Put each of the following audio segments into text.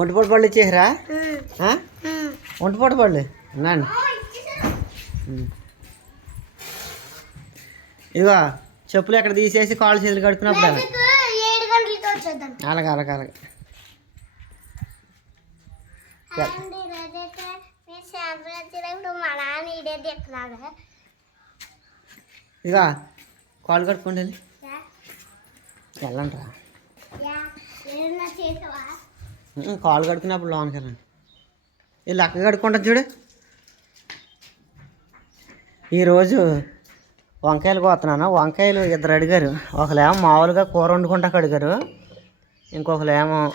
ఒంటిపూట పళ్ళు ఇచ్చేసిరా? ఒంటిపూట పళ్ళు? నాన్న. ఇదిగో చెప్పులు ఎక్కడ తీసేసి కాళ్ళు చేతులు కడుక్కున్నప్పుడు అలాగే అలాగే అలాగే. ఇదిగో కాళ్ళు కట్టుకోండి వెళ్ళండి రా. కాలు కాళ్ళు కడుక్కున్నప్పుడు లోనికి వెళ్ళండి. ఇది లెక్క కడుక్కుంటుంది చూడు. ఈరోజు వంకాయలు కోతున్నాను వంకాయలు ఇద్దరు అడిగారు. ఒకలేమో మామూలుగా కూర వండుకుంటాక అడిగారు ఇంకొకలేమో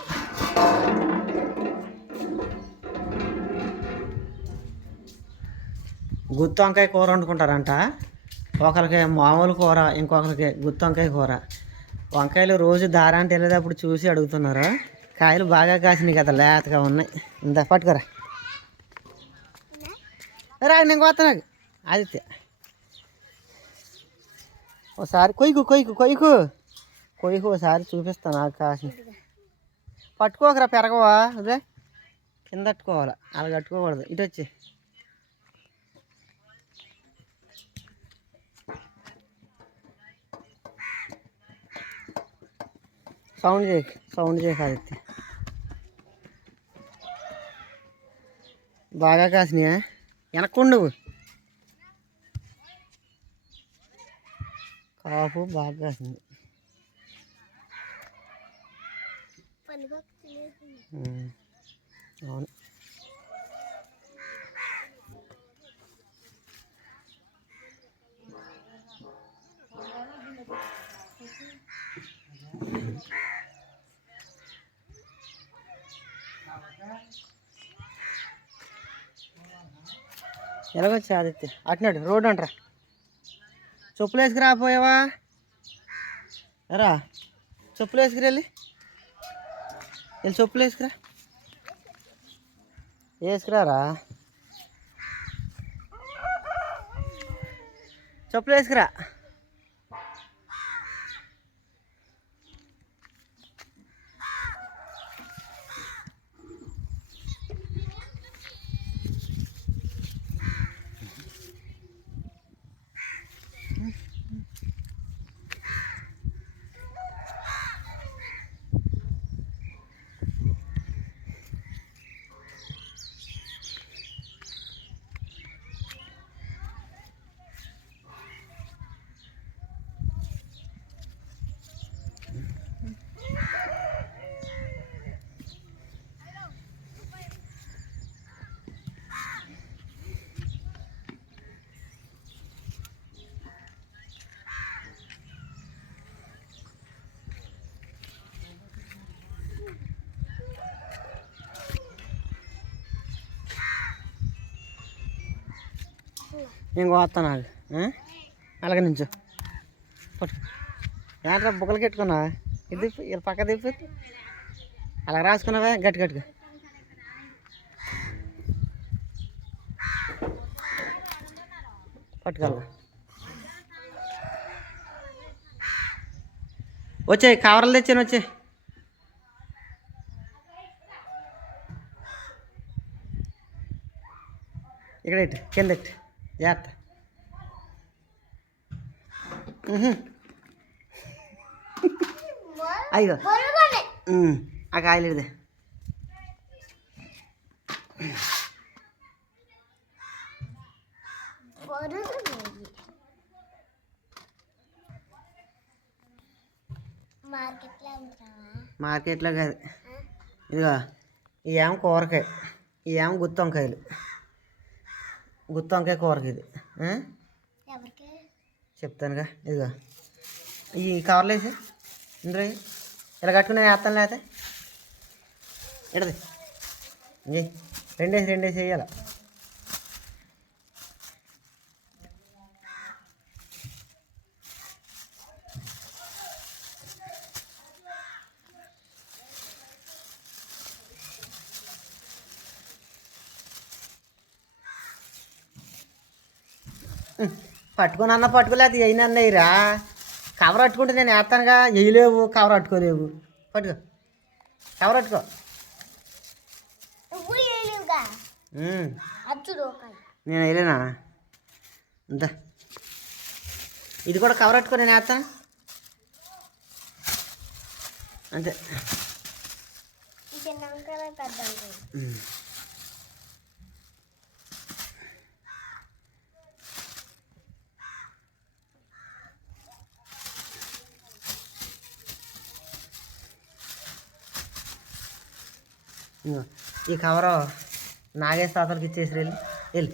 గుత్తి వంకాయ కూర వండుకుంటారంట. ఒకరికి మామూలు కూర ఇంకొకరికి గుత్తి వంకాయ కూర. వంకాయలు రోజు దారానికి వెళ్ళేటప్పుడు చూసి అడుగుతున్నారు. కాయలు బాగా కాసినాయి కదా లేతగా ఉన్నాయి. ఇంత పట్టుకోరా. రా నేను కోస్తాను ఆదిత్య. ఒకసారి కొయ్యకు కొయ్యకు కొయ్యకు. కొయ్యకు ఒకసారి చూపిస్తాను నాకు కాసి. పట్టుకోకరా పెరగవా? అదే. కింద పట్టుకోవాలి అలా కట్టుకోకూడదు ఇటు వచ్చి. సౌండ్ చేయకు సౌండ్ చేయకు ఆదిత్య. బాగా కాసినాయా? వెనక్కుండు. కాపు బాగా కాసింది. అవును. ఎలాగొచ్చా ఆదిత్య అట్నాడు రోడ్డు అంటరా. చెప్పులు వేసుకురా పోయావా రా చెప్పులు వేసుకురెళ్ళి వెళ్ళి చెప్పులు వేసుకురా వేసుకురారా చెప్పులు వేసుకురా నేను కోస్తాను అది అలాగే నుంచు ఏంట్రా బుక్కలు కట్టుకున్నావా ఇది ఇలా పక్క దిప్పి అలా రాసుకున్నావా? గట్టి గట్టిగా. పట్టుకోవాలి వచ్చాయి కవర్లు తెచ్చాను వచ్చాయి. ఇక్కడ ఇటు కింద ఇటు జాగ్రత్త. అయ్యో ఆ కాయలు ఇదే బరువుగానే మార్కెట్లో అమ్ముతావా మార్కెట్లో కాదు ఇదిగో ఇవేమో కూరకాయ ఇవేమో గుత్తి వంకాయలు గుత్తి వంకాయ కూరకి ఇది. చెప్తానుగా ఇదిగో. ఈ కవర్లు వేసి ఇందులో. ఇలా కట్టుకుని వేస్తాను లేకపోతే ఇడది. రెండేసి రెండేసి వేయాల? పట్టుకుని అన్న పట్టుకోలేదు అయినా అన్నయ్యరా కవర్ పట్టుకుంటే నేను వేస్తానుగా వేయలేవు కవర్ పట్టుకోలేవు పట్టుకో. కవర్ ఒక నేను వెళ్ళినా అంత ఇది కూడా కవర్ పెట్టుకొని నేను వేస్తాను అంతే చిన్న వంకాయ పెద్ద వంకాయ ఉమ్. ఇదిగో, ఈ కవరు నాగేశ్ తాతలకి ఇచ్చేసి వెళ్ళి వెళ్ళి.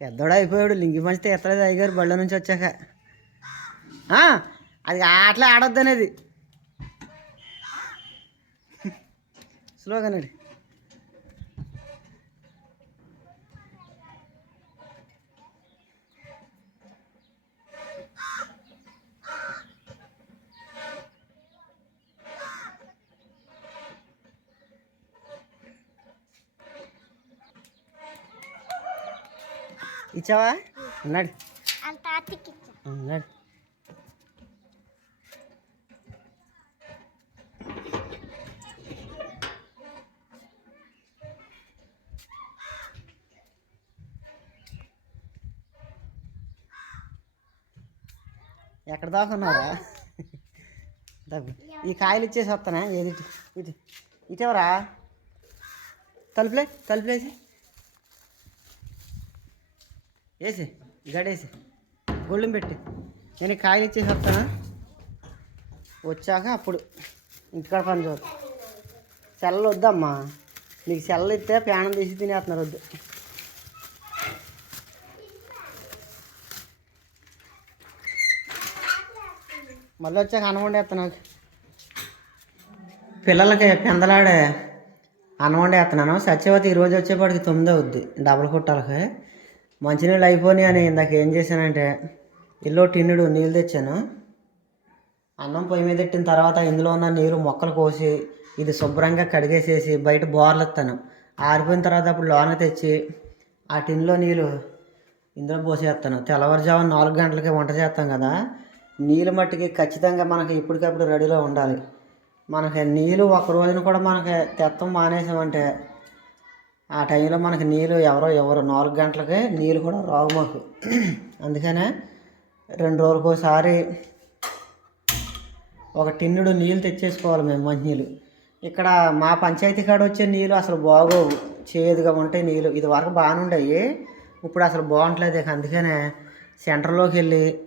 పెద్దోడు అయిపోయాడు లింగి పంచితే ఎత్తలేదు అయ్యగారు బళ్ళ నుంచి వచ్చాక. అది ఆటలే ఆడొద్దు అనేది స్లోగానండి ఇచ్చావా ఇచ్చా. ఉన్నాడు. ఎక్కడ దాకున్నారా ఈ కాయలు ఇచ్చేసి వస్తానా? ఏది ఇటు? ఇటు. ఇటెవరా తలుపులే తలుపులేసి. వేసి గడేసి గొళ్ళెం పెట్టి. నేను కాయలు ఇచ్చేసి వస్తానా? వచ్చాక అప్పుడు ఇంటికాడ పని చూద్దాం. సెల్లలు వద్దమ్మా. నీకు సెల్లలు ఇస్తే ప్రాణం తీసి తినేస్తున్నారు వద్దు. మళ్ళీ వచ్చాక అన్నం పిల్లలకి పెందలాడే అన్నం వండేస్తున్నాను. సత్యవతి ఈరోజు వచ్చేపాటికి తొమ్మిది అవుద్ది. డబల్ కుట్టాలకి. మంచినీళ్ళు అయిపోయినాయి అని ఇందాక ఏం చేశానంటే ఇల్లు టిన్నుడు నీళ్ళు తెచ్చాను. అన్నం పొయ్యి మీద పెట్టిన తర్వాత ఇందులో ఉన్న నీరు మొక్కలు కోసి ఇది శుభ్రంగా కడిగేసేసి బయట బోర్లెత్తాను ఆరిపోయిన తర్వాత అప్పుడు లోన తెచ్చి ఆ టిన్లో నీళ్ళు ఇందులో పోసేస్తాను. తెల్లవారుజాము నాలుగు గంటలకి వంట చేస్తాం కదా నీళ్ళు మట్టికి ఖచ్చితంగా మనకి ఇప్పటికప్పుడు రెడీలో ఉండాలి. మనకి నీళ్ళు ఒక రోజున కూడా మనకి తెత్తం మానేసామంటే ఆ టైంలో మనకి నీళ్ళు ఎవరో ఎవరు నాలుగు గంటలకి నీళ్ళు కూడా రావు మాకు. అందుకనే రెండు రోజులకు ఒకసారి ఒక టిన్నుడు నీళ్ళు తెచ్చేసుకోవాలి మేము మంచినీళ్ళు ఇక్కడ మా పంచాయతీ కాడ వచ్చే నీళ్ళు అసలు బాగోవు. చేదుగా ఉంటాయి నీళ్ళు. ఇది వరకు బాగానే ఉండయి ఇప్పుడు అసలు బాగుంటలేదు. ఇక అందుకనే సెంటర్లోకి వెళ్ళి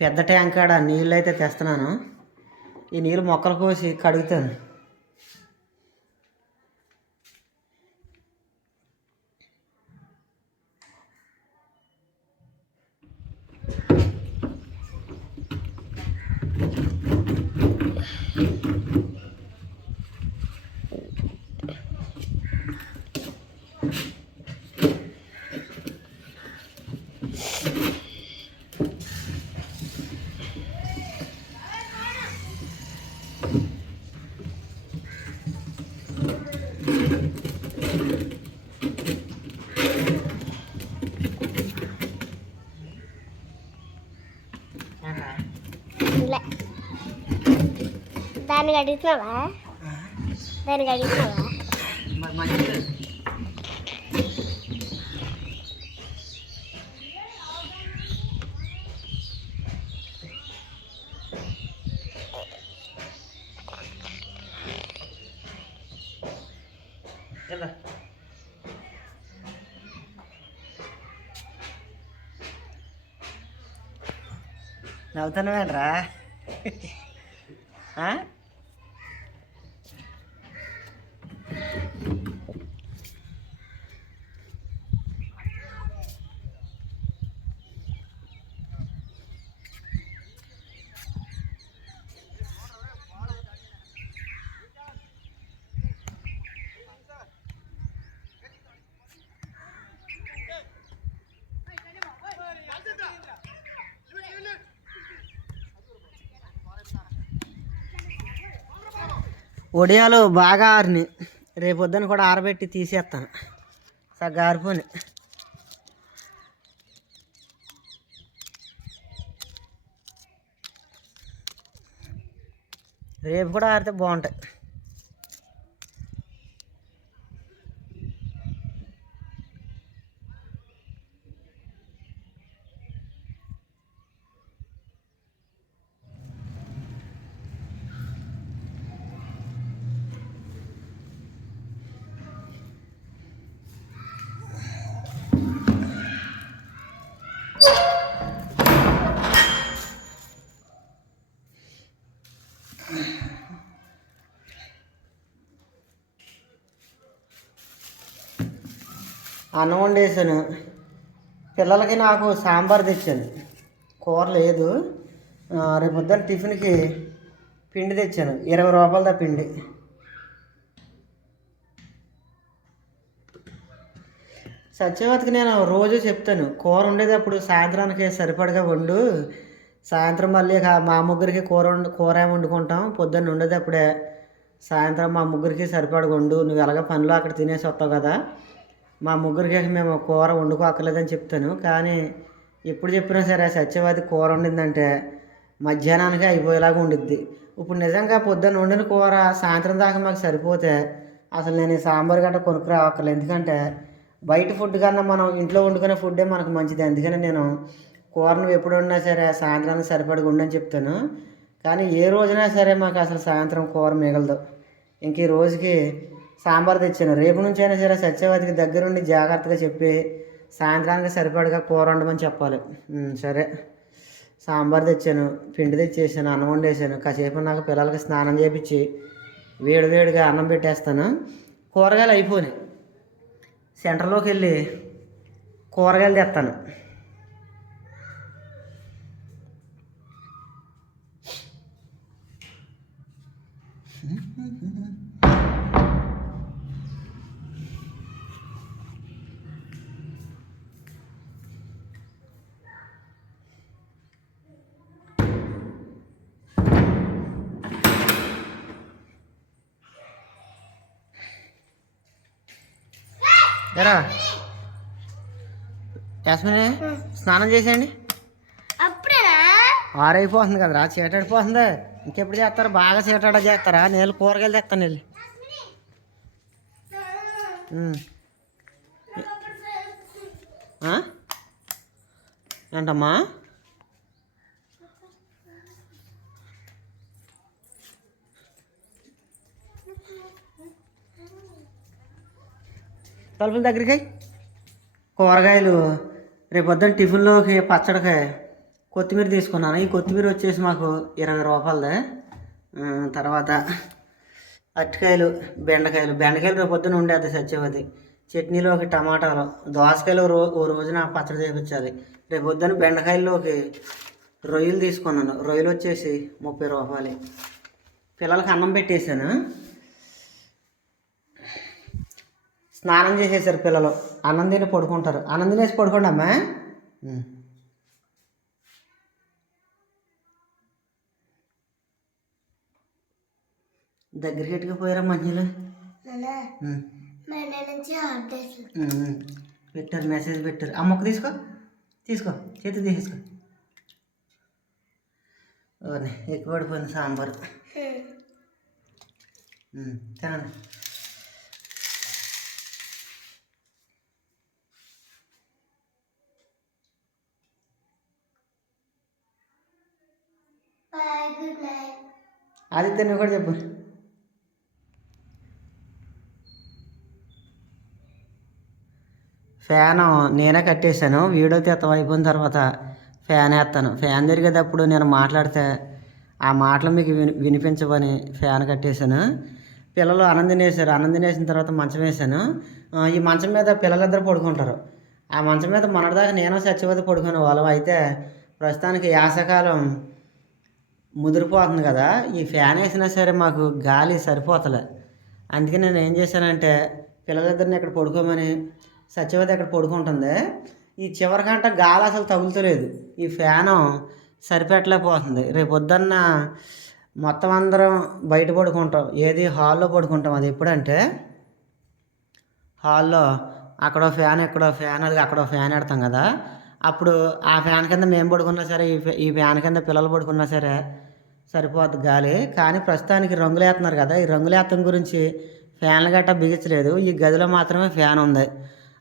పెద్ద ట్యాంక్ కాడ నీళ్ళు అయితే తెస్తున్నాను. ఈ నీళ్ళు మొక్కలు కోసి కడుగుతాను. దాన్ని అడుగుతున్నావా దానికి అడుగుతున్నావా నవ్వుతానువేంట్రా ఒడియాలు బాగా ఆరిని రేపొద్దున కూడా ఆరబెట్టి తీసేస్తాను. సగ్గా ఆరిపోని రేపు కూడా ఆరితే బాగుంటాయి. అన్నం వండేసాను పిల్లలకి నాకు సాంబార్ తెచ్చాను. కూర లేదు. రేపు పొద్దున్న టిఫిన్కి పిండి తెచ్చాను. ఇరవై రూపాయలదా పిండి. సత్యవతికి నేను రోజు చెప్తాను. కూర ఉండేటప్పుడు సాయంత్రానికి సరిపడగా వండు. సాయంత్రం మళ్ళీ ఇక మా ముగ్గురికి కూర వండు కూర వండుకుంటాం. పొద్దున్న ఉండేటప్పుడే సాయంత్రం మా ముగ్గురికి సరిపడగా వండు. నువ్వు ఎలాగ పనిలో అక్కడ తినేసి వస్తావు కదా. మా ముగ్గురికి మేము కూర వండుకోక్కర్లేదని చెప్తాను. కానీ ఎప్పుడు చెప్పినా సరే సత్యవాది కూర వండిందంటే మధ్యాహ్నానికి అయిపోయేలాగా ఉండిద్ది. ఇప్పుడు నిజంగా పొద్దున్న వండిన కూర సాయంత్రం దాకా మాకు సరిపోతే అసలు నేను ఈ సాంబార్ గట్ట కొనుక్కురావక్కర్లేదు ఎందుకంటే బయట ఫుడ్ కన్నా మనం ఇంట్లో వండుకునే ఫుడ్డే మనకు మంచిది. అందుకని నేను కూరను ఎప్పుడు ఉన్నా సరే సాయంత్రానికి సరిపడి ఉండని చెప్తాను. కానీ ఏ రోజైనా సరే మాకు అసలు సాయంత్రం కూర మిగలదు. ఇంక ఈ రోజుకి సాంబార్ తెచ్చాను. రేపు నుంచి అయినా సరే సత్యవతికి దగ్గరుండి జాగ్రత్తగా చెప్పి సాయంత్రానికి సరిపడగా కూర వండమని చెప్పాలి. సరే. సాంబార్ తెచ్చాను పిండి తెచ్చేసాను అన్నం వండేసాను. కాసేపు నాకు పిల్లలకి స్నానం చేపించి వేడి వేడిగా అన్నం పెట్టేస్తాను. కూరగాయలు అయిపోయినాయి. సెంటర్లోకి వెళ్ళి కూరగాయలు తెస్తాను. ఎరా. యాస్మిని స్నానం చేసేయండి. ఆరైపోతుంది కదరా చీటాడిపోతుంది ఇంకెప్పుడు చేస్తారు? బాగా చీటాడ చేస్తారా? నేను కూరగాయలు తెస్తాను వెళ్ళి? ఏంటమ్మా? తలుపుల దగ్గరికి కూరగాయలు రేపు టిఫిన్లోకి పచ్చడికి కొత్తిమీర తీసుకున్నాను. ఈ కొత్తిమీర వచ్చేసి మాకు ఇరవై రూపాయలదే. తర్వాత అరటికాయలు బెండకాయలు. బెండకాయలు రేపు పొద్దున ఉండేది సత్యవతి. చట్నీలోకి టమాటాలు. దోసకాయలు రో ఓ రోజున పచ్చడి చేయించాలి రేపు పొద్దున బెండకాయల్లోకి రొయ్యలు తీసుకున్నాను. రొయ్యలు వచ్చేసి ముప్పై రూపాయలు. పిల్లలకి అన్నం పెట్టేశాను. స్నానం చేసేసారు పిల్లలు. అన్నం పడుకుంటారు. అన్నం తినేసి పడుకోండి అమ్మా. దగ్గరికి ఎట్టుకుపోయారా మధ్యలో. పెట్టారు మెసేజ్ పెట్టారు. ఆ మొక్క తీసుకో. తీసుకో. చేతి తీసుకో ఓనే, ఎక్కువ పడిపోయింది సాంబార్. తినండి. ఆదిత్య నువ్వు కూడా చెప్పు. ఫ్యాన్ నేనే కట్టేశాను. వీడియో తీతం అయిపోయిన తర్వాత ఫ్యాన్ వేస్తాను. ఫ్యాన్ తిరిగేటప్పుడు నేను మాట్లాడితే ఆ మాటలు మీకు విని వినిపించవని ఫ్యాన్ కట్టేశాను. పిల్లలు ఆనందం వేశారు. ఆనందం వేసిన తర్వాత మంచం వేశాను. ఈ మంచం మీద పిల్లలిద్దరు పడుకుంటారు. ఆ మంచం మీద మొన్నటిదాకా నేను సత్యవతి పడుకునే వాళ్ళం. అయితే ప్రస్తుతానికి యాసకాలం ముదిరిపోతుంది కదా. ఈ ఫ్యాన్ వేసినా సరే మాకు గాలి సరిపోతలే. అందుకే నేను ఏం చేశానంటే పిల్లలిద్దరిని ఇక్కడ పడుకోమని సత్యవతి ఇక్కడ పడుకుంటుంది ఈ చివరికంట గాలి అసలు తగులుతలేదు. ఈ ఫ్యాను సరిపెట్టలేకపోతుంది. రేపు పొద్దున్న మొత్తం అందరం బయట పడుకుంటాం. ఏది హాల్లో పడుకుంటాం. అది ఎప్పుడంటే హాల్లో అక్కడో ఫ్యాన్ ఎక్కడో ఫ్యాన్ అది అక్కడో ఫ్యాన్ పెడతాం కదా. అప్పుడు ఆ ఫ్యాన్ కింద మేము పడుకున్నా సరే ఈ ఫ్యా- ఈ ఫ్యాన్ కింద పిల్లలు పడుకున్నా సరే సరిపోద్ది గాలి. కానీ ప్రస్తుతానికి రంగులు వేస్తున్నారు కదా ఈ రంగులు గురించి ఫ్యాన్లు గట్టా బిగించలేదు. ఈ గదిలో మాత్రమే ఫ్యాన్ ఉంది.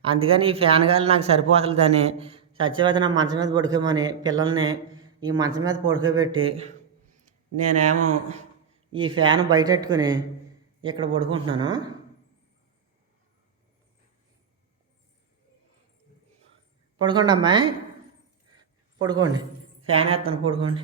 అందుకని ఈ ఫ్యాన్ గాలి నాకు సరిపోతలేదని సత్యవతి నా మంచం మీద పడుకోమని పిల్లల్ని ఈ మంచం మీద పడుకోబెట్టి నేనేమో ఈ ఫ్యాన్ బయటెట్టుకుని ఇక్కడ పడుకుంటున్నాను. పడుకోండి అమ్మాయి పడుకోండి. ఫ్యాన్ వేస్తాను పడుకోండి.